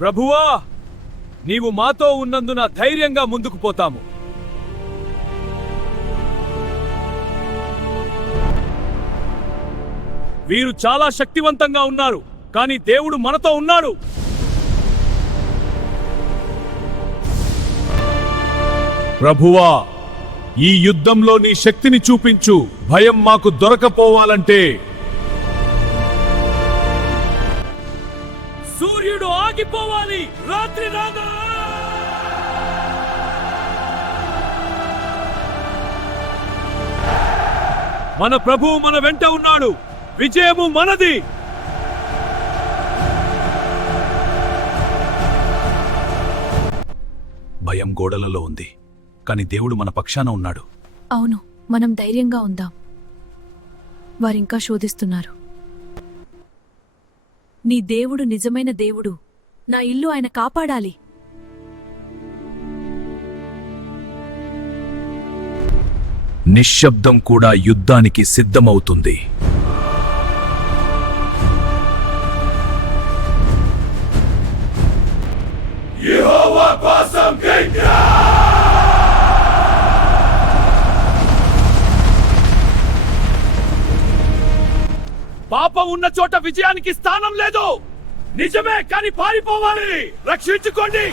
ప్రభువా, నీవు మాతో ఉన్నందున ధైర్యంగా ముందుకు పోతాము. వీరు చాలా శక్తివంతంగా ఉన్నారు, కానీ దేవుడు మనతో ఉన్నాడు. ప్రభువా, ఈ యుద్ధంలో నీ శక్తిని చూపించు. భయం మాకు దొరకపోవాలంటే సూర్యుడు ఆగిపోవాలి. రాత్రి రాగా మన ప్రభువు మన వెంట ఉన్నాడు. విజయము మనది. భయం గోడలలో ఉంది, కానీ దేవుడు మన పక్షాన ఉన్నాడు. అవును, మనం ధైర్యంగా ఉందాం. వారింకా శోధిస్తున్నారు. నీ దేవుడు నిజమైన దేవుడు. నా ఇల్లు ఆయన కాపాడాలి. నిశ్శబ్దం కూడా యుద్ధానికి సిద్ధమవుతుంది. పాపం ఉన్న చోట విజయానికి స్థానం లేదు. నిజమే, కానీ పారిపోవాలి. రక్షించుకోండి.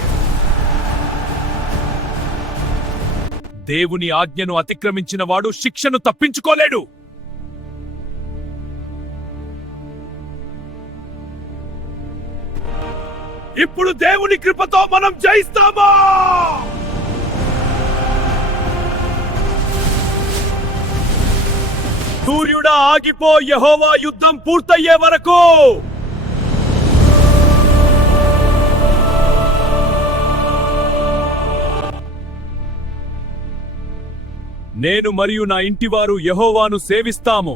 దేవుని ఆజ్ఞను అతిక్రమించిన వాడు శిక్షను తప్పించుకోలేడు. ఇప్పుడు దేవుని కృపతో మనం జయిస్తామా? సూర్యుడా ఆగిపో, యెహోవా యుద్ధం పూర్తయ్యే వరకు. నేను మరియు నా ఇంటివారు యెహోవాను సేవిస్తాము.